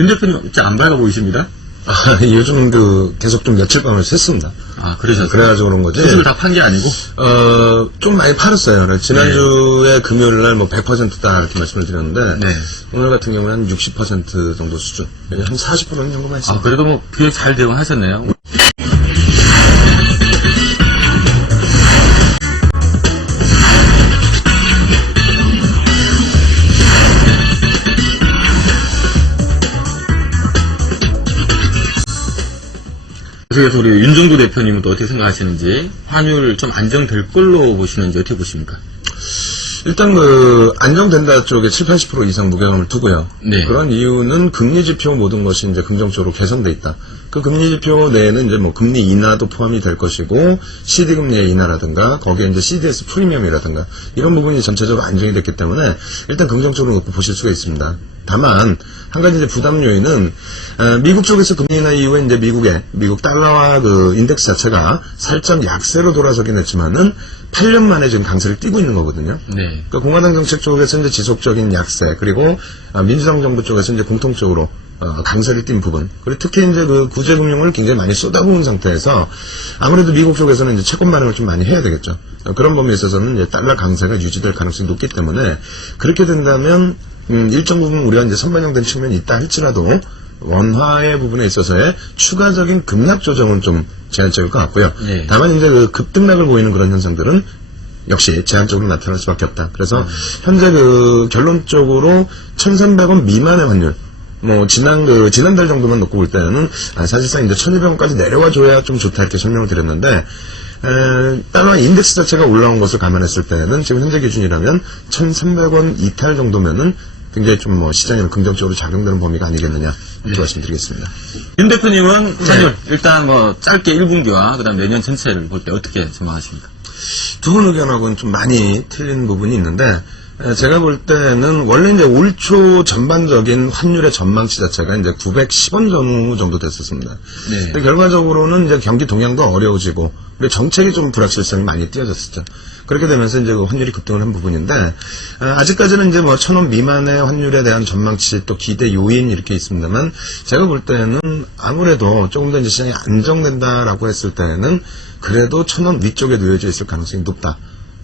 윤 대표님 안 밝아 보이십니다. 요즘 계속 좀 며칠 밤을 샜습니다. 그러셨어요? 그래가지고 그런 거지. 수술 다 판 게 아니고? 좀 많이 팔았어요. 지난주에 금요일날 100%다 이렇게 말씀을 드렸는데, 네. 오늘 같은 경우는 한 60% 정도 수준. 한 40%는 현금화 했습니다. 그래도 뭐, 기획 잘 대응하셨네요. 그래서 우리 윤정도 대표님은 또 어떻게 생각하시는지, 환율 좀 안정될 걸로 보시는지 어떻게 보십니까? 일단 안정된다 쪽에 70, 80% 이상 무게감을 두고요. 네. 그런 이유는 금리 지표 모든 것이 이제 긍정적으로 개선돼 있다. 그 금리 지표 내에는 이제 금리 인하도 포함이 될 것이고, CD 금리의 인하라든가, 거기에 이제 CDS 프리미엄이라든가, 이런 부분이 전체적으로 안정이 됐기 때문에, 일단 긍정적으로 놓고 보실 수가 있습니다. 다만, 한 가지 이제 부담 요인은, 미국 쪽에서 금리 인하 이후에 이제 미국 달러와 인덱스 자체가 살짝 약세로 돌아서긴 했지만은, 8년 만에 지금 강세를 띄고 있는 거거든요. 네. 그러니까 공화당 정책 쪽에서 이제 지속적인 약세, 그리고 민주당 정부 쪽에서 이제 공통적으로 강세를 띈 부분, 그리고 특히 이제 구제금융을 굉장히 많이 쏟아부은 상태에서 아무래도 미국 쪽에서는 이제 채권 마련을 좀 많이 해야 되겠죠. 그런 범위에 있어서는 이제 달러 강세가 유지될 가능성이 높기 때문에 그렇게 된다면 일정 부분 우리가 이제 선반영된 측면이 있다 할지라도 원화의 부분에 있어서의 추가적인 급락 조정은 좀 제한적일 것 같고요. 네. 다만 이제 급등락을 보이는 그런 현상들은 역시 제한적으로 나타날 수밖에 없다. 그래서 현재 결론적으로 1,300원 미만의 환율, 지난달 정도만 놓고 볼 때는 사실상 이제 1,200원까지 내려와 줘야 좀 좋다 이렇게 설명을 드렸는데, 달러 인덱스 자체가 올라온 것을 감안했을 때는 지금 현재 기준이라면 1,300원 이탈 정도면은 굉장히 좀 시장에는 긍정적으로 작용되는 범위가 아니겠느냐 이렇게 말씀드리겠습니다. 윤 대표님은 환율 일단 짧게 1분기와 그다음 내년 전체를 볼 때 어떻게 전망하십니까? 두 분 의견하고는 좀 많이 틀린 부분이 있는데, 제가 볼 때는 원래 이제 올 초 전반적인 환율의 전망치 자체가 이제 910원 전후 정도 됐었습니다. 네. 근데 결과적으로는 이제 경기 동향도 어려워지고, 그리고 정책이 좀 불확실성이 많이 띄어졌었죠. 그렇게 되면서 이제 환율이 급등을 한 부분인데, 아직까지는 이제 1,000원 미만의 환율에 대한 전망치 또 기대 요인 이렇게 있습니다만, 제가 볼 때는 아무래도 조금 더 이제 시장이 안정된다라고 했을 때는 그래도 1,000원 위쪽에 놓여져 있을 가능성이 높다.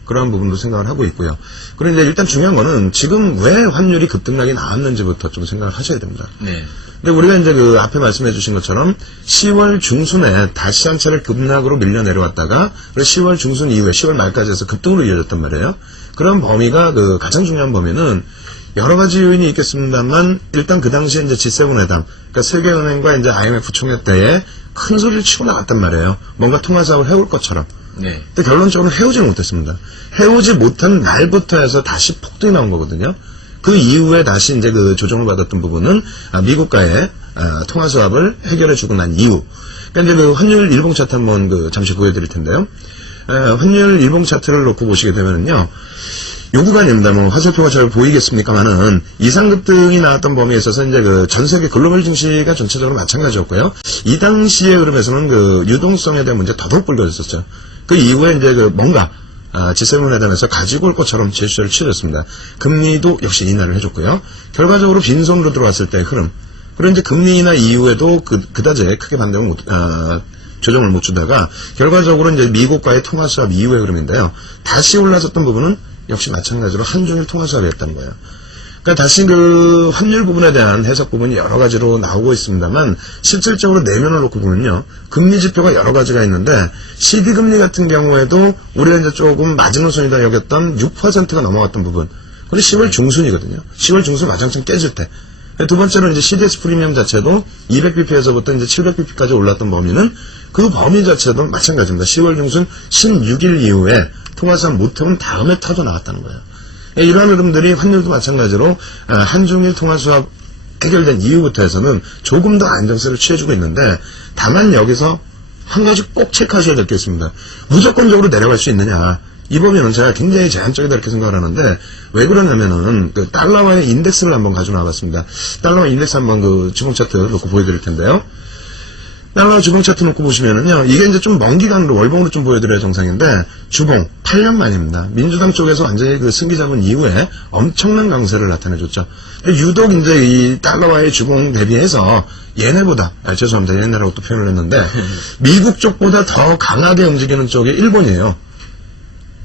그런 부분도 생각을 하고 있고요. 그런데 일단 중요한 거는 지금 왜 환율이 급등락이 나왔는지부터 좀 생각을 하셔야 됩니다. 네. 근데 우리가 이제 앞에 말씀해 주신 것처럼 10월 중순에 다시 한 차례 급락으로 밀려 내려왔다가 10월 중순 이후에 10월 말까지 해서 급등으로 이어졌단 말이에요. 그런 범위가 가장 중요한 범위는 여러 가지 요인이 있겠습니다만 일단 그 당시에 이제 G7 회담, 그러니까 세계은행과 이제 IMF 총회 때에 큰 소리를 치고 나왔단 말이에요. 뭔가 통화 사업을 해올 것처럼. 네. 근데 결론적으로 해오지는 못했습니다. 해오지 못한 날부터 해서 다시 폭등이 나온 거거든요. 그 이후에 다시 이제 조정을 받았던 부분은 미국과의 통화 수합을 해결해주고 난 이후. 그러니까 이제 환율 일봉 차트 한번 잠시 보여드릴 텐데요. 환율 일봉 차트를 놓고 보시게 되면은요. 요 구간입니다. 화살표가 잘 보이겠습니까만은 이상급등이 나왔던 범위에 있어서 이제 전 세계 글로벌 증시가 전체적으로 마찬가지였고요. 이 당시의 흐름에서는 유동성에 대한 문제 더더욱 불거졌었죠. 그 이후에 이제 뭔가 G7 회담에서 가지고 올 것처럼 제스처를 취했습니다. 금리도 역시 인하를 해줬고요. 결과적으로 빈손으로 들어왔을 때의 흐름. 그리고 이제 금리 인하 이후에도 그다지 크게 반등을 조정을 못 주다가 결과적으로 이제 미국과의 통화 수합 이후의 흐름인데요. 다시 올라섰던 부분은 역시 마찬가지로 한중일 통화 수합이 했다는 거예요. 그러니까 다시 환율 부분에 대한 해석 부분이 여러 가지로 나오고 있습니다만 실질적으로 내면을 놓고 보면요. 금리 지표가 여러 가지가 있는데 CD 금리 같은 경우에도 우리가 이제 조금 마지노선이다 여겼던 6%가 넘어갔던 부분. 그게 10월 중순이거든요. 10월 중순 마장창 깨질 때. 두 번째로 이제 CDS 프리미엄 자체도 200bp에서부터 이제 700bp까지 올랐던 범위는 그 범위 자체도 마찬가지입니다. 10월 중순 16일 이후에 통화수합 못해온 다음에 터져 나왔다는 거예요. 이러한 흐름들이 환율도 마찬가지로 한중일 통화수합 해결된 이후부터 해서는 조금 더 안정세를 취해주고 있는데 다만 여기서 한 가지 꼭 체크하셔야 될 게 있습니다. 무조건적으로 내려갈 수 있느냐. 이 범위는 제가 굉장히 제한적이다 이렇게 생각을 하는데 왜 그러냐면은 달러와의 인덱스를 한번 가지고 나와봤습니다. 달러와 인덱스 한번 지봉 차트 놓고 보여드릴 텐데요. 달러 주봉 차트 놓고 보시면은요, 이게 이제 좀 먼 기간으로 월봉으로 좀 보여드려야 정상인데, 주봉 8년 만입니다. 민주당 쪽에서 완전히 그 승기 잡은 이후에 엄청난 강세를 나타내줬죠. 유독 이제 이 달러와의 주봉 대비해서 얘네보다, 죄송합니다. 얘네라고 또 표현을 했는데, 미국 쪽보다 더 강하게 움직이는 쪽이 일본이에요.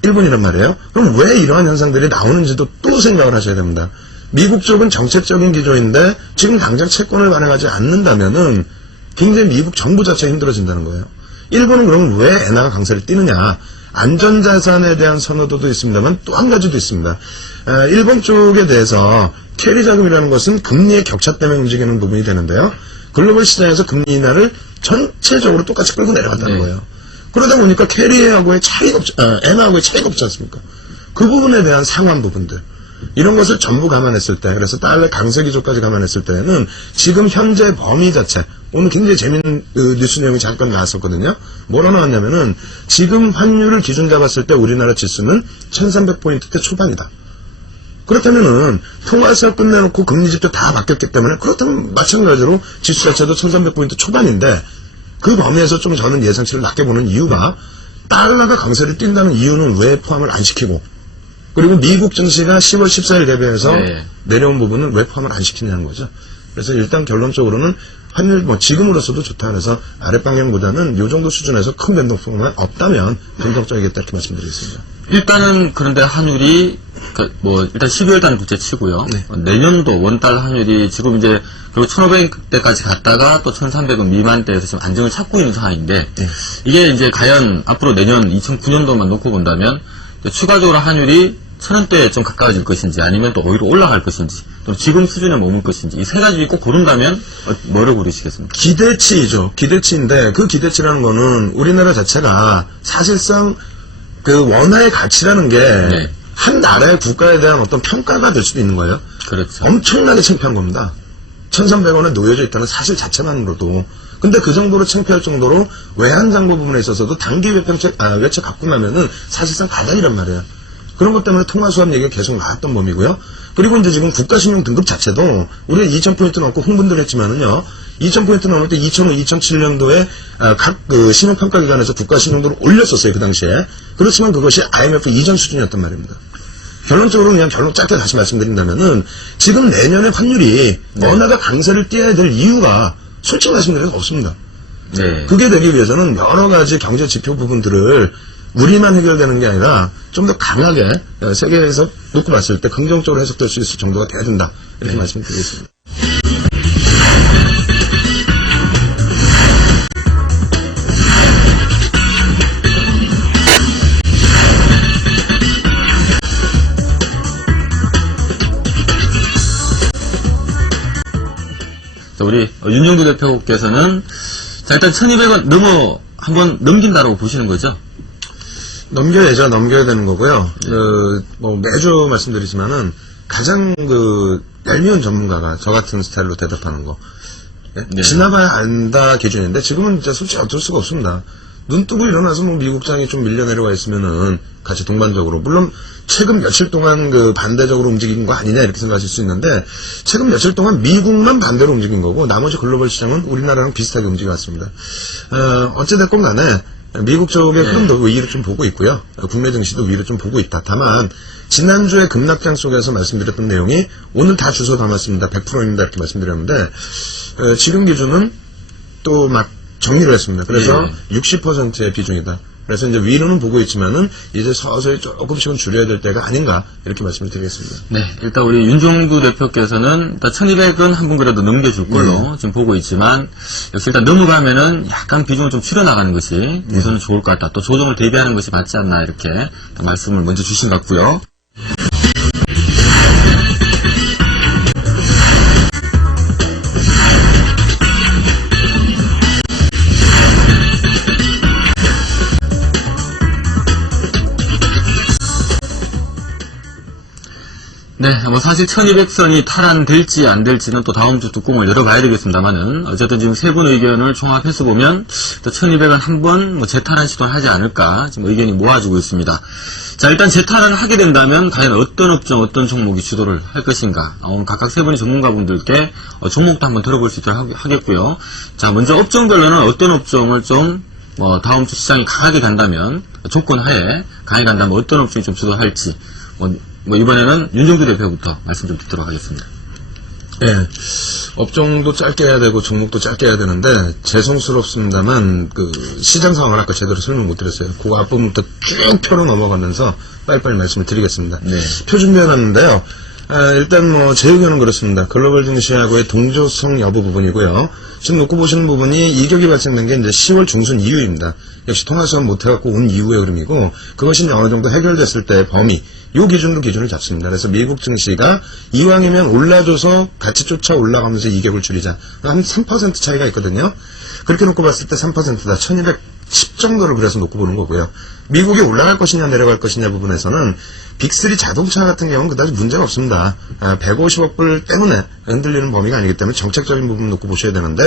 일본이란 말이에요. 그럼 왜 이러한 현상들이 나오는지도 또 생각을 하셔야 됩니다. 미국 쪽은 정책적인 기조인데, 지금 당장 채권을 발행하지 않는다면은, 굉장히 미국 정부 자체가 힘들어진다는 거예요. 일본은 그러면 왜 엔화가 강세를 띠느냐. 안전자산에 대한 선호도도 있습니다만 또 한 가지도 있습니다. 일본 쪽에 대해서 캐리 자금이라는 것은 금리의 격차 때문에 움직이는 부분이 되는데요. 글로벌 시장에서 금리 인하를 전체적으로 똑같이 끌고 내려갔다는 거예요. 그러다 보니까 캐리하고의 차이가 엔화하고의 차이가 없지 않습니까? 그 부분에 대한 상환 부분들. 이런 것을 전부 감안했을 때, 그래서 달러 강세 기조까지 감안했을 때는 지금 현재 범위 자체, 오늘 굉장히 재밌는 뉴스 내용이 잠깐 나왔었거든요. 뭐라 나왔냐면은 지금 환율을 기준 잡았을 때 우리나라 지수는 1300포인트대 초반이다. 그렇다면은 통화수업 끝내놓고 금리집도 다 바뀌었기 때문에 그렇다면 마찬가지로 지수 자체도 1300포인트 초반인데 그 범위에서 좀 저는 예상치를 낮게 보는 이유가 달러가 강세를 띈다는 이유는 왜 포함을 안 시키고 그리고 미국 증시가 10월 14일 대비해서 내려온 부분은 왜 포함을 안 시키냐는 거죠. 그래서 일단 결론적으로는 환율 지금으로서도 좋다 그래서 아랫방향보다는 이 정도 수준에서 큰 변동성만 없다면 긍정적이겠다 이렇게 말씀드리겠습니다. 일단은 그런데 환율이 일단 12월 달 국제 치고요. 네. 내년도 원달 환율이 지금 이제 그리고 1,500대까지 갔다가 또 1,300원 미만대에서 지금 안정을 찾고 있는 상황인데 이게 이제 과연 앞으로 내년 2009년도만 놓고 본다면 추가적으로 환율이 1,000원대에 좀 가까워질 것인지 아니면 또 오히려 올라갈 것인지 또 지금 수준에 머물 것인지 이 세 가지 꼭 고른다면 뭐를 고르시겠습니까? 기대치이죠. 기대치인데 그 기대치라는 거는 우리나라 자체가 사실상 그 원화의 가치라는 게 한 나라의 국가에 대한 어떤 평가가 될 수도 있는 거예요. 그렇죠. 엄청나게 창피한 겁니다. 1,300원에 놓여져 있다는 사실 자체만으로도. 근데 그 정도로 창피할 정도로 외환장부 부분에 있어서도 단기 외평책, 외채 갖고 나면은 사실상 바닥이란 말이에요. 그런 것 때문에 통화수합 얘기가 계속 나왔던 범위고요. 그리고 이제 지금 국가신용 등급 자체도 우리가 2,000포인트 넘고 흥분들 했지만은요. 2,000포인트 넘을 때 2005, 2007년도에 각 그 신용평가기관에서 국가신용도를 올렸었어요. 그 당시에. 그렇지만 그것이 IMF 이전 수준이었단 말입니다. 결론적으로 그냥 결론 짧게 다시 말씀드린다면은 지금 내년에 환율이 원화가 강세를 띄어야 될 이유가 솔직히 말씀드려서 없습니다. 네. 그게 되기 위해서는 여러 가지 경제 지표 부분들을 우리만 해결되는 게 아니라 좀 더 강하게 세계에서 놓고 봤을 때 긍정적으로 해석될 수 있을 정도가 돼야 된다. 이렇게 말씀드리겠습니다. 우리 윤정두 대표께서는 자 일단 1,200원 한번 넘긴다라고 보시는 거죠? 넘겨야죠. 넘겨야 되는 거고요. 매주 말씀드리지만은 가장 얄미운 전문가가 저 같은 스타일로 대답하는 거. 지나봐야 안다 기준인데 지금은 진짜 솔직히 어쩔 수가 없습니다. 눈 뜨고 일어나서 미국장이 좀 밀려 내려와 있으면은 같이 동반적으로 물론 최근 며칠 동안 반대적으로 움직인 거 아니냐 이렇게 생각하실 수 있는데 최근 며칠 동안 미국만 반대로 움직인 거고 나머지 글로벌 시장은 우리나라랑 비슷하게 움직여왔습니다. 어찌됐건 간에 미국 쪽의 흐름도 위로 좀 보고 있고요. 국내 증시도 위로 좀 보고 있다. 다만 지난주에 급락장 속에서 말씀드렸던 내용이 오늘 다 주소 담았습니다. 100%입니다. 이렇게 말씀드렸는데 지금 기준은 또 막 정리를 했습니다. 그래서 60%의 비중이다. 그래서 이제 위로는 보고 있지만은 이제 서서히 조금씩은 줄여야 될 때가 아닌가 이렇게 말씀을 드리겠습니다. 네, 일단 우리 윤정두 대표께서는 일단 1,200은 한 분 그래도 넘겨줄 걸로 지금 보고 있지만 역시 일단 넘어가면은 약간 비중을 좀 줄여나가는 것이 우선은 좋을 것 같다. 또 조정을 대비하는 것이 맞지 않나 이렇게 말씀을 먼저 주신 것 같고요. 네, 사실 1200선이 탈환될지 안 될지는 또 다음 주 뚜껑을 열어봐야 되겠습니다만은, 어쨌든 지금 세 분 의견을 종합해서 보면, 또 1200은 한번 뭐 재탈환 시도를 하지 않을까, 지금 의견이 모아지고 있습니다. 자, 일단 재탈환을 하게 된다면, 과연 어떤 업종, 어떤 종목이 주도를 할 것인가, 오늘 각각 세 분의 전문가분들께 종목도 한번 들어볼 수 있도록 하겠고요. 자, 먼저 업종별로는 어떤 업종을 좀, 다음 주 시장이 강하게 간다면, 조건 하에 강하게 간다면 어떤 업종이 좀 주도할지, 이번에는 윤정두 대표부터 말씀 좀 듣도록 하겠습니다. 예. 업종도 짧게 해야 되고 종목도 짧게 해야 되는데 죄송스럽습니다만 그 시장 상황을 아까 제대로 설명 못 드렸어요. 그 앞부분부터 쭉 펴로 넘어가면서 빨리빨리 말씀을 드리겠습니다. 네. 표 준비해놨는데요. 일단 제 의견은 그렇습니다. 글로벌 증시하고의 동조성 여부 부분이고요. 지금 놓고 보시는 부분이 이격이 발생된 게 이제 10월 중순 이후입니다. 역시 통화수업 못해갖고 온 이후의 흐름이고, 그것이 이제 어느 정도 해결됐을 때 범위, 요 기준으로 기준을 잡습니다. 그래서 미국 증시가 이왕이면 올라줘서 같이 쫓아 올라가면서 이격을 줄이자. 한 3% 차이가 있거든요. 그렇게 놓고 봤을 때 3%다. 1210 정도를 그래서 놓고 보는 거고요. 미국이 올라갈 것이냐 내려갈 것이냐 부분에서는 빅3 자동차 같은 경우는 그다지 문제가 없습니다. 150억 불 때문에 흔들리는 범위가 아니기 때문에 정책적인 부분 놓고 보셔야 되는데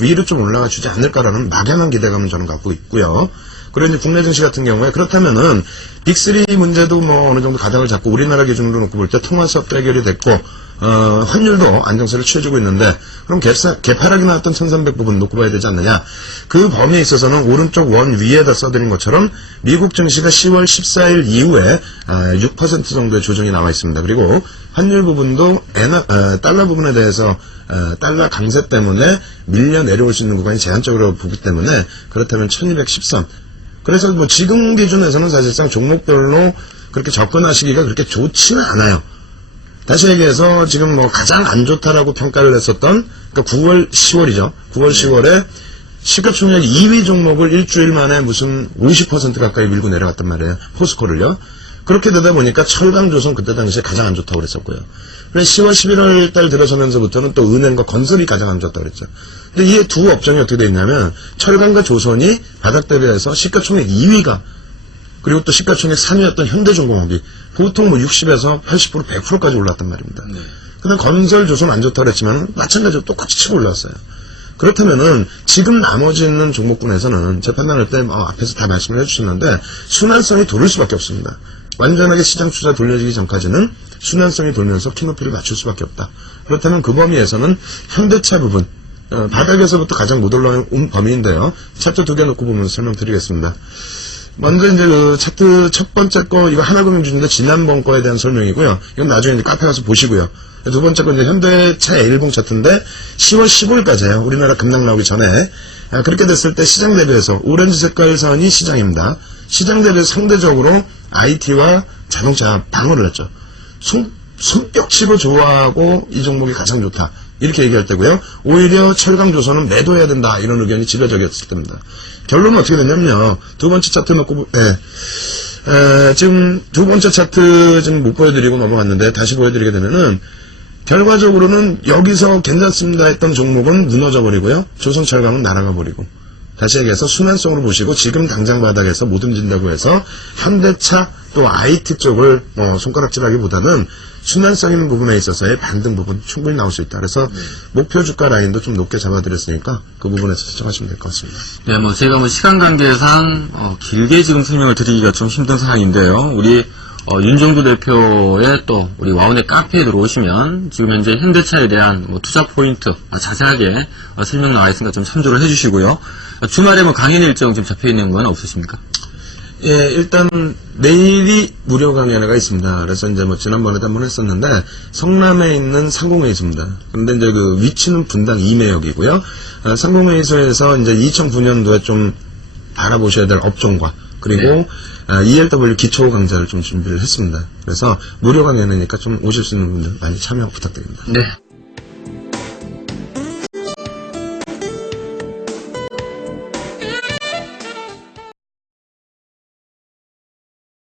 위로 좀 올라가 주지 않을까라는 막연한 기대감을 저는 갖고 있고요. 그리고 이제 국내 증시 같은 경우에 그렇다면은 빅3 문제도 어느 정도 가닥을 잡고 우리나라 기준으로 놓고 볼 때 통화수업도 해결이 됐고 환율도 안정세를 취해주고 있는데 그럼 개파락이 나왔던 1300 부분 놓고 봐야 되지 않느냐. 그 범위에 있어서는 오른쪽 원 위에다 써드린 것처럼 미국 증시가 10월 14일 이후에 6% 정도의 조정이 나와 있습니다. 그리고 환율 부분도 달러 부분에 대해서 달러 강세 때문에 밀려 내려올 수 있는 구간이 제한적으로 보기 때문에 그렇다면 1210선. 그래서 지금 기준에서는 사실상 종목별로 그렇게 접근하시기가 그렇게 좋지는 않아요. 다시 얘기해서 지금 가장 안 좋다라고 평가를 했었던, 그러니까 9월, 10월이죠. 9월, 10월에 시가총액 2위 종목을 일주일 만에 무슨 50% 가까이 밀고 내려갔단 말이에요. 포스코를요. 그렇게 되다 보니까 철강조선 그때 당시에 가장 안 좋다고 그랬었고요. 그래서 10월, 11월 달 들어서면서부터는 또 은행과 건설이 가장 안 좋다고 그랬죠. 근데 이 두 업종이 어떻게 되어 있냐면 철강과 조선이 바닥 대비해서 시가총액 2위가 그리고 또 시가총액 3위였던 현대중공업이 보통 60에서 80% 100%까지 올랐단 말입니다. 네. 그다음 건설 조선 안 좋다고 그랬지만 마찬가지로 똑같이 치고 올랐어요. 그렇다면은 지금 나머지 있는 종목군에서는 제 판단할 때 앞에서 다 말씀을 해주셨는데 순환성이 돌을 수밖에 없습니다. 완전하게 시장 추세 돌려지기 전까지는 순환성이 돌면서 키높이를 맞출 수밖에 없다. 그렇다면 그 범위에서는 현대차 부분 바닥에서부터 가장 못 올라온 범위인데요. 차트 두 개 놓고 보면서 설명드리겠습니다. 먼저 이제 그 차트 첫 번째 거 이거 하나금융주인데 지난번 거에 대한 설명이고요. 이건 나중에 이제 카페 가서 보시고요. 두 번째 거 이제 현대차 일봉 차트인데 10월 15일까지예요. 우리나라 급락 나오기 전에. 그렇게 됐을 때 시장 대비해서 오렌지 색깔 선이 시장입니다. 시장 대비해서 상대적으로 IT와 자동차 방어를 했죠. 손뼉치고 좋아하고 이 종목이 가장 좋다. 이렇게 얘기할 때고요. 오히려 철강조선은 매도해야 된다. 이런 의견이 지배적이었을 때입니다. 결론은 어떻게 됐냐면요. 두 번째 차트 놓고, 지금 두 번째 차트 지금 못 보여드리고 넘어갔는데 다시 보여드리게 되면은 결과적으로는 여기서 괜찮습니다 했던 종목은 무너져버리고요. 조선철강은 날아가 버리고. 다시 얘기해서 순환성으로 보시고 지금 당장 바닥에서 못 움직인다고 해서 현대차 또 IT 쪽을 손가락질하기보다는 순환성 있는 부분에 있어서의 반등 부분 충분히 나올 수 있다. 그래서 목표 주가 라인도 좀 높게 잡아드렸으니까 그 부분에서 시청하시면 될 것 같습니다. 네, 제가 시간 관계상 길게 지금 설명을 드리기가 좀 힘든 상황인데요. 우리 윤정두 대표의 또 우리 와운의 카페에 들어오시면 지금 현재 현대차에 대한 투자 포인트 자세하게 설명 나와 있으니까 좀 참조를 해주시고요. 주말에 강연 일정 좀 잡혀 있는 건 없으십니까? 예, 일단 내일이 무료 강연회가 있습니다. 그래서 이제 지난번에도 한번 했었는데 성남에 있는 상공회에 있습니다. 근데 이제 그 위치는 분당 이매역이고요. 상공회의소에서 이제 2009년도에 좀 알아보셔야 될 업종과 그리고 ELW 기초 강좌를 좀 준비를 했습니다. 그래서 무료 강연회니까 좀 오실 수 있는 분들 많이 참여 부탁드립니다. 네.